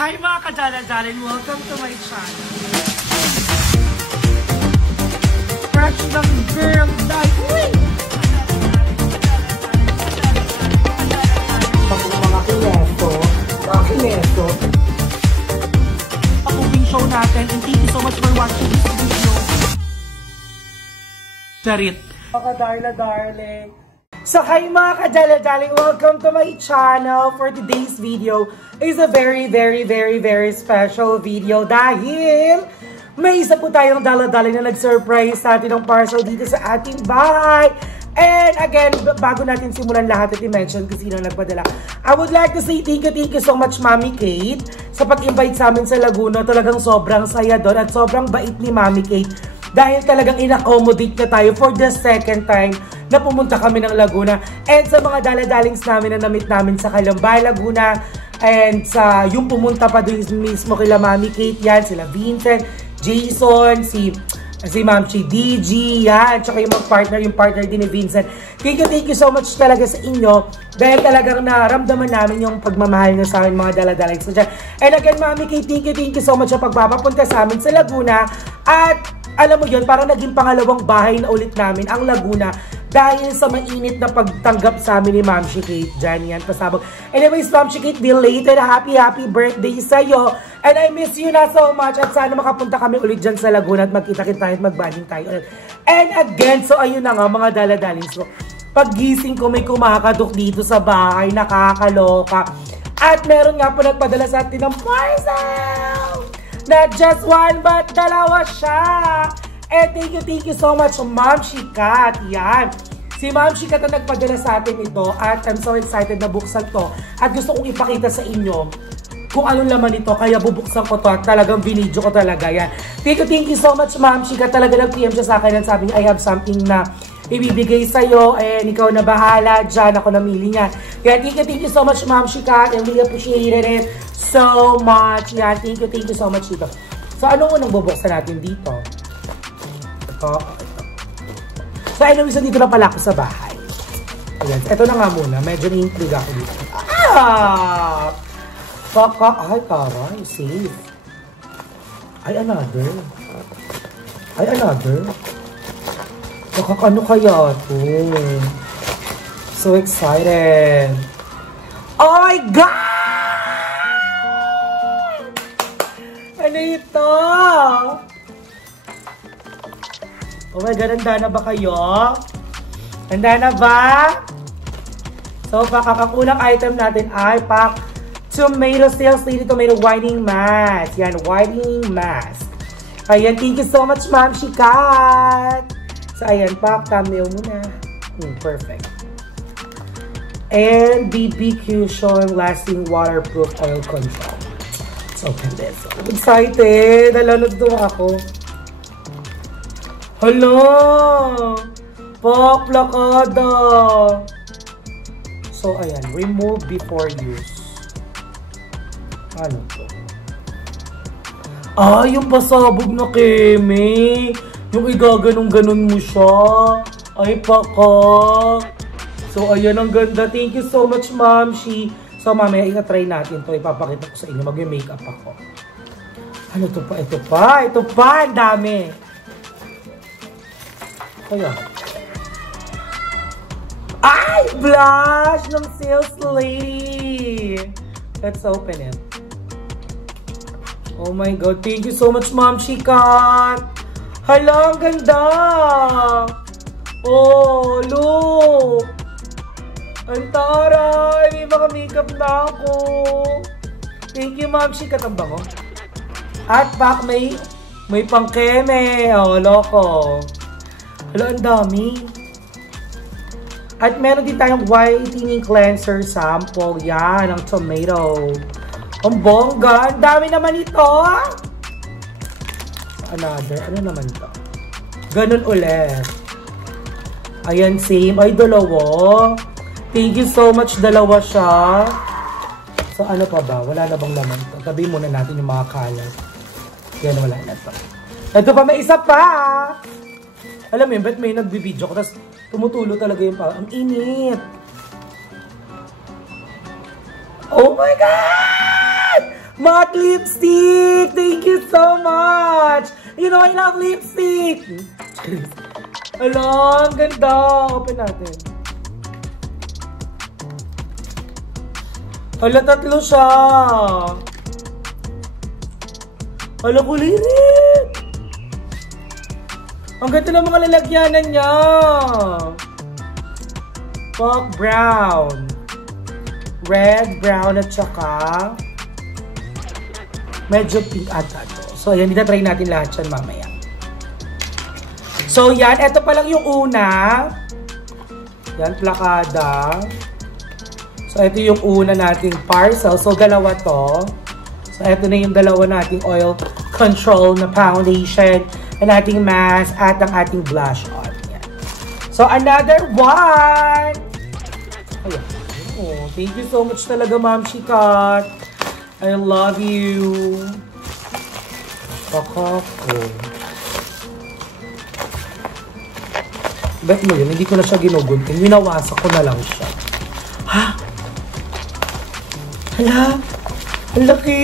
Hi mga kadala-daling, welcome to my channel. Fresh ng girl dahil mga kineto. Pag-ubing show natin, and thank you so much for watching this video. Charit. Mga darling. So hi mga kadala-daling, welcome to my channel. For today's video is a very special video dahil may isa po tayong dala-daling na nag-surprise sa atin ng parcel dito sa ating bahay. And again, bago natin simulan lahat at i-mention kung sino nagpadala, I would like to say thank you so much Mami Kate sa pag-invite sa amin sa Laguna. Talagang sobrang saya doon at sobrang bait ni Mami Kate dahil talagang in-accommodate na tayo for the second time na pumunta kami ng Laguna. And sa mga daladalings namin na na-meet namin sa Calambay, Laguna, and sa yung pumunta pa doon mismo kila Mami Kate, yan, sila Vincent, Jason, si Ma'am Chi DG, yan, tsaka yung partner din ni Vincent. Thank you so much talaga sa inyo dahil talagang naramdaman namin yung pagmamahal nyo sa amin mga daladalings. And again, Mami Kate, thank you so much sa pagpapapunta sa amin sa Laguna. At alam mo yun, parang naging pangalawang bahay na ulit namin ang Laguna dahil sa mainit na pagtanggap sa amin ni Ma'am Kate. Diyan yan, pasabog. Anyways, Ma'am Kate, belated happy birthday sa'yo. And I miss you na so much. At sana makapunta kami ulit dyan sa Laguna at magkita-kita tayo at mag-banding tayo ulit. And again, so ayun na nga mga daladalings ko. Paggising ko may kumakatok dito sa bahay, nakakaloka. At meron nga po nagpadala sa atin ng parcel. Not just one, but dalawa siya. And thank you so much, Ma'am Kat. Yan. Si Ma'am Kat ang nagpadala sa atin ito. At I'm so excited na buksan to. At gusto kong ipakita sa inyo kung anong laman ito. Kaya bubuksan ko to at talagang binidyo ko talaga. Yan. Thank you so much, Ma'am Kat. Talaga nag-PM siya sa akin at sabi niya, I have something na ibibigay sa'yo. And ikaw na bahala. Diyan ako namili niya. Kaya thank you so much, Ma'am Kat. And really appreciated it so much. Yan. Thank you so much dito. So, ano unang bubuksan natin dito? Ito. So, anyways, dito na pala ako sa bahay. Ayan. Ito na nga muna. Medyo na-intrigue ako dito. Ah! Ay, taray. Safe. Ay, another. Ano kaya ito? So excited. Oh my God! Ano ito? Oh my God, handa na ba kayo? Handa na ba? So, pakakakulang item natin ay tomato sales lady tomato whitening mask. Yan, whitening mask. Ayan, thank you so much, Ma'am Kat. So, ayan, thumbnail muna. Perfect. And BB Cushion lasting waterproof oil control. Let's open this. I'm excited. Nalalagdo ako. Hala! Plakada! So, ayan. Remove before use. Ano to? Ah, yung pasabog na keme. Yung igaganong-ganon mo siya. Ay, paka. So, ayan, ang ganda. Thank you so much, Ma'am Shi. So, mamaya, try natin to. Ipapakita ko sa inyo. Mag-makeup ako. Ano to pa? Ito pa. Ang dami. Ayan. Ay! Blush ng sales lady. Let's open it. Oh my God. Thank you so much, Ma'am Kat. Hala, ang ganda. Oh, look. Ang taray. May mga makeup na ako. Thank you, Ma'am Kat. Ang bango. At back may pangkeme. Oh, loko. Hala, ang dami. At meron din tayong whitening cleanser sample. Yan, ang tomato. Ang bongga. Ang dami naman ito. Another. Ano naman ito? Ganun ulit. Ayan, same. Ay, dalawa. Thank you so much. Dalawa siya. So, ano pa ba? Wala na bang laman ito? Tabi muna natin yung mga kalat. Yan, wala na ito. Ito pa, may isa pa. Alam mo yun, ba't may nagbibideo ko? Tapos, tumutulo talaga yung pa. Ang init. Oh my God! Matte lipstick! Thank you so much! You know, I love lipstick! Ala, ang ganda! Open natin. Hala, tatlo siya! Hala, kulirit! Ang ganda ng mga lalagyanan niya! Pop brown. Red, brown, at saka medyo pink ata to. So, ayan, try natin lahat yan mamaya. So, yan. Ito pa lang yung una. Yan, plakada. So, ito yung una nating parcel. So, dalawa to. So, ito na yung dalawa nating oil control na foundation, ang ating mask, at ang ating blush on. Yan. So, another one! Ayan. Oh, thank you so much talaga, Ma'am Shikat. I love you. Pakako. Bet mo yun, hindi ko na siya ginugunting. Winawasak ko na lang siya. Ha? Hala? Ang laki!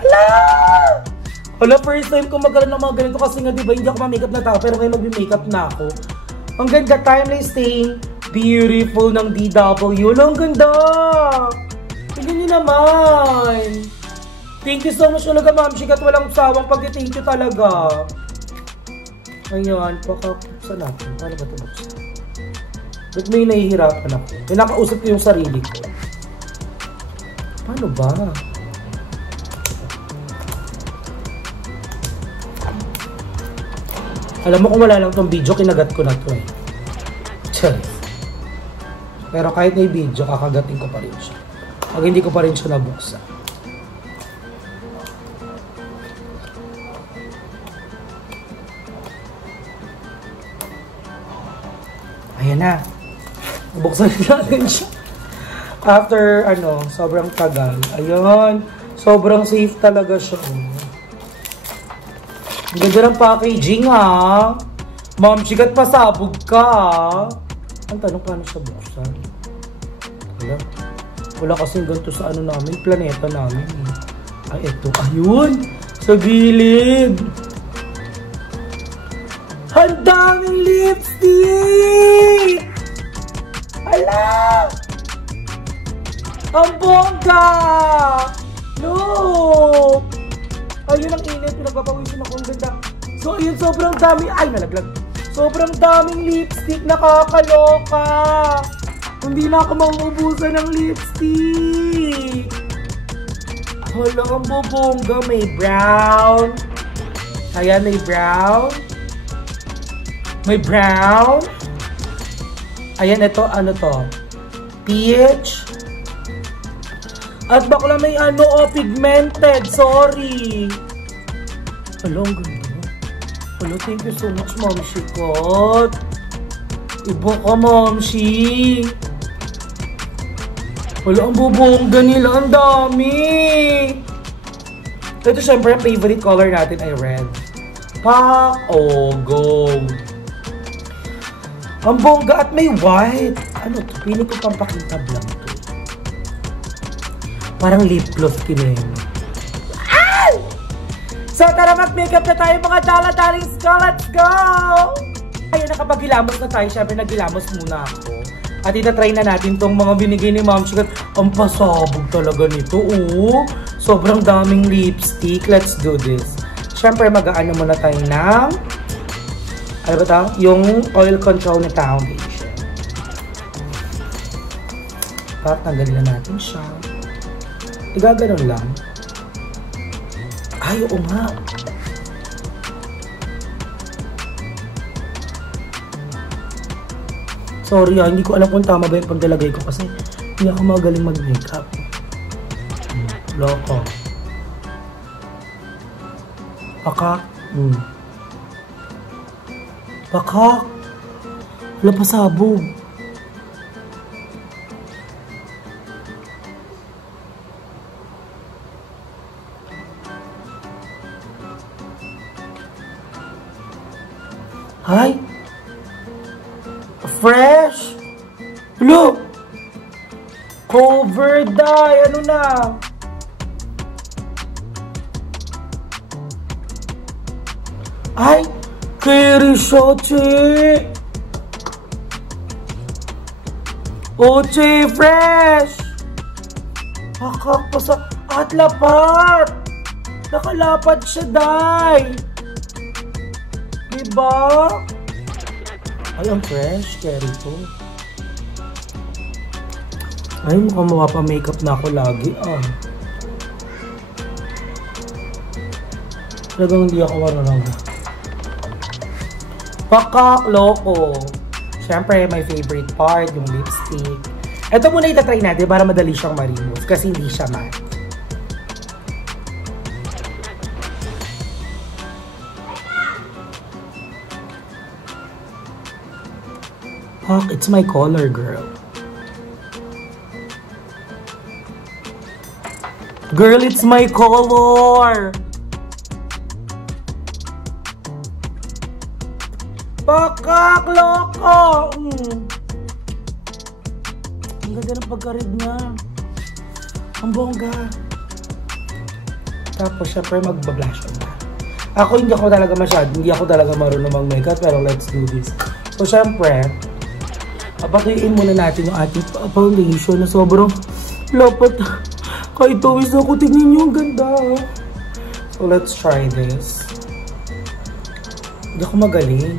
Hala! Hala, first time ko magkaroon ng mga ganito kasi nga diba hindi ako ma-makeup na tao pero ngayon mag-makeup na ako. Ang ganda, timeless stain. Beautiful ng DW. Ang ganda! Tignan niyo naman. Thank you so much talaga, Ma'am Shikat. Walang sawang pag-thank you talaga. Ayan, pakapuksan natin. Paano ba ito buksan? Ba't may nahihirapan ako? May nakausap ko yung sarili ko. Paano ba? Alam mo kung wala lang tong video, kinagat ko na to eh. Pero kahit may video, kakagatin ko pa rin siya. Pag hindi ko pa rin siya nabuksan. Ayan na. Nabuksan natin siya. After, sobrang tagal. Ayun. Sobrang safe talaga siya. Ang ganda ng packaging, ha? Ma'am Shikat, pasabog ka, ha? Ang tanong, paano siya buksan? Wala kasing ganito sa namin, planeta namin. Ay, eto. Ayun! Sa gilid! Ang daming lipstick! Hala! Ang bongga! Look! Ayun ang init, pinagpapawisin ako, ang ganda. So, ayun, sobrang dami. Ay, nalaglag. Sobrang daming lipstick, nakakaloka. Hindi na ako mauubusan ng lipstick. Hala, ang bubongga. May brown. Ayan, may brown. May brown. Ayan, ito, ano to? Peach. At bakla may pigmented. Sorry. Hala, ang ganda. Hala, thank you so much, Ma'am Shikat. Iba ka, Ma'am Shi. Hala, ang bubongga nila. Ang dami. Ito, syempre, ang favorite color natin ay red. Oh, gold. Ang bongga at may white. Ano to? Pili ko pang pakintab lang to. Parang lip gloss kinin. Ah! So, tara mag-makeup na tayo mga dala-daling ska. Let's go! Ayun, nakapag-gilamos na tayo. Siyempre, nag-gilamos muna ako. At itatry na natin tong mga binigay ni Ma'am Shikat. Ang pasabog talaga nito, oh. Sobrang daming lipstick. Let's do this. Siyempre, mag-aano muna tayo ng ano ba ito? Yung oil control na foundation. At tanggalin na natin siya. Igaganon lang. Ay, oo nga. Sorry hindi ko alam kung tama ba yung paglalagay ko kasi hindi ako magaling mag-makeup. Loko. Pakak. Pakak. Wala pa sabog. Hi! Fresh! Look! Cover dye. Ano na? Ay! Keri siya, che! Oche, fresh! Pakakpasa. At lapat! Nakalapat siya, day! Diba? Ay, ang fresh. Keri to. Ay, mukhang mapapa-makeup na ako lagi, ah. Talagang hindi ako marunong. Pakak, loko. Siyempre, my favorite part, yung lipstick. Ito muna itatry natin para madali siyang ma-remove kasi hindi siya matte. Pak, it's my color, girl. Girl, it's my color! Pakak, loko! Ang ganda ng pagkarid niya. Ang bongga. Tapos, syempre, magbablush on na. Ako, hindi ako talaga marunong mag-makeup, pero let's do this. So, syempre, papatuyin muna natin yung ating foundation na sobrang lapat. Kahit tawis ako, tingnan nyo, ang ganda. So, let's try this. Hindi ako magaling.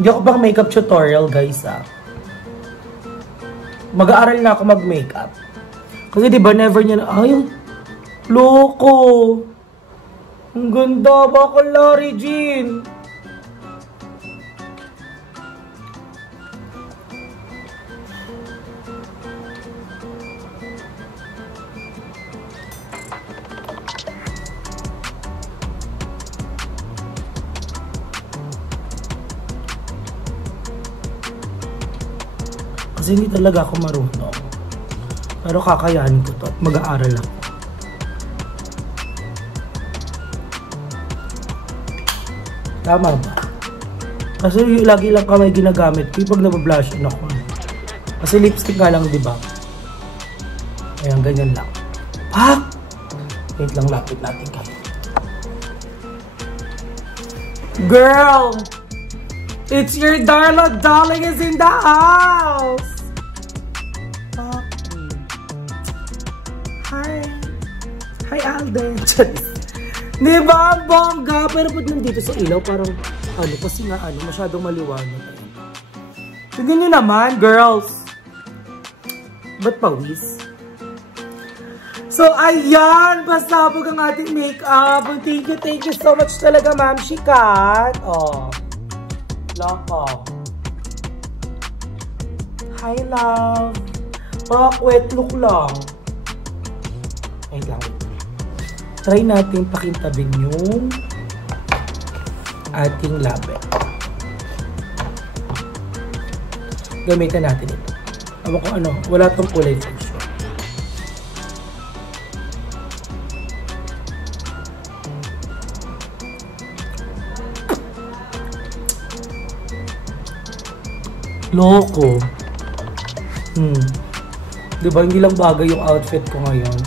Hindi ako bang makeup tutorial, guys, ah. Mag-aaral na ako mag-makeup. Kasi diba, never niya na, ay, loko. Ang ganda, bakal Larry Jean. Kasi hindi talaga ako marunong. Pero kakayanin ko to at mag-aaral ako. Tama ba? Kasi lagi lang kamay ginagamit ko pag nabablush on ako. Kasi lipstick nga lang, diba? Ayan, ganyan lang. Ha? Wait lang, lapit natin kayo. Girl! It's your darling is in the house! Hi! Hi, Alden! Diba, ang bongga? Pero ba't nandito sa ilaw? Parang, kasi nga, masyadong maliwanag. Tignan nyo naman, girls! Ba't pawis? So, ayan! Pasabog ang ating makeup. Thank you so much talaga, Ma'am Shikat. Oh. Loko. Hi, love. Wet look lang. Wait lang. Try natin pakintabin yung ating labi. Gamitan natin ito. Ewan ko wala tong kulay for sure. Loko. Diba, hindi lang bagay yung outfit ko ngayon.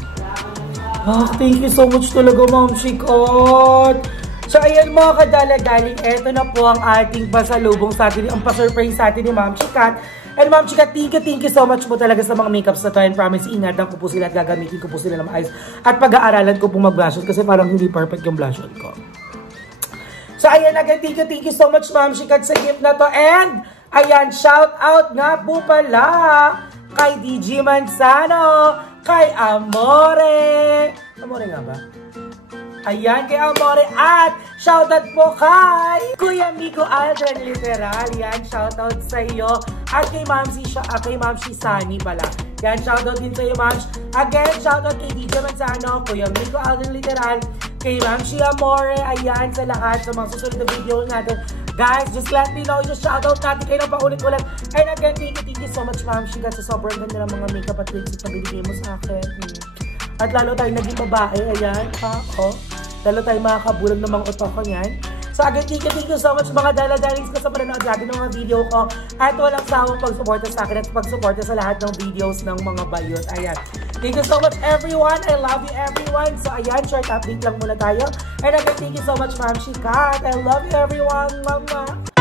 Thank you so much talaga, Ma'am Shikat. So, ayan mga kadalagaling, eto na po ang ating pasalubong sa atin, ang pa-surprise sa atin ni Ma'am Shikat. And Ma'am Shikat, thank you so much po talaga sa mga makeups na to. And promise, ingatan ko po sila at gagamitin ko po sila ng maayos. At pag-aaralan ko po mag-blush on kasi parang hindi perfect yung blush on ko. So, ayan again, thank you so much, Ma'am Shikat, sa gift na to. And ayan, shout out nga po pala kay DJ Manzano, kay Amore. Amore nga ba? Ayan, kay Amore. At shoutout po kay Kuya Miko Aldrin, literal. Yan, shoutout sa iyo. At kay Ma'am Sani pala. Yan, shoutout din sa iyo, Ma'am. Again, shoutout kay DJ Manzano, Kuya Miko Aldrin, literal. Kay Ma'am Amore. Ayan, sa lahat, sa mga susunod na video natin. Guys, just let me know. Just shoutout natin kayo ng paulit-ulit. And again, thank you so much, Ma'am Shika, sa sobrang ganda ng mga makeup at lipstick na binigay mo sa akin. At lalo tayo naging babae, ayan, ha? Oh. Lalo tayo makakabulag ng mga utok ko yan. So again, thank you so much mga dala-darlings ko sa panonood natin ng mga video ko. At walang sawang pag-suporta sa akin at pag-suporta sa lahat ng videos ng mga bayot. Ayan. Thank you so much everyone. I love you everyone. So ayan, short update lang muna tayo. And again, thank you so much Ma'am Shika. I love you everyone. Mama.